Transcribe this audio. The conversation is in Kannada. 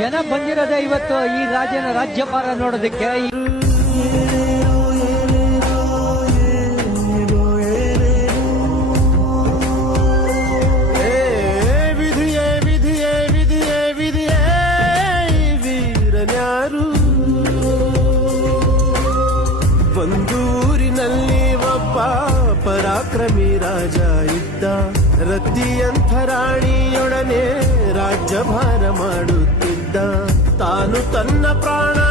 ಜನ ಬಂದಿರೋದೇ ಇವತ್ತು ಈ ರಾಜನ ರಾಜ್ಯಭಾರ ನೋಡೋದಕ್ಕೆ. ವಿಧಿಯೇ ವಿಧಿಯೇ ವಿಧಿಯೇ ವಿಧಿಯೇ ವೀರನ್ಯಾರು. ಒಂದು ಊರಿನಲ್ಲಿ ಒಬ್ಬ ಪರಾಕ್ರಮಿ ರಾಜ ಇದ್ದ. ರತಿಯಂಥ ರಾಣಿಯೊಡನೆ ರಾಜ್ಯಭಾರ ಮಾಡುತ್ತಿದ್ದ. ತಾನು ತನ್ನ ಪ್ರಾಣ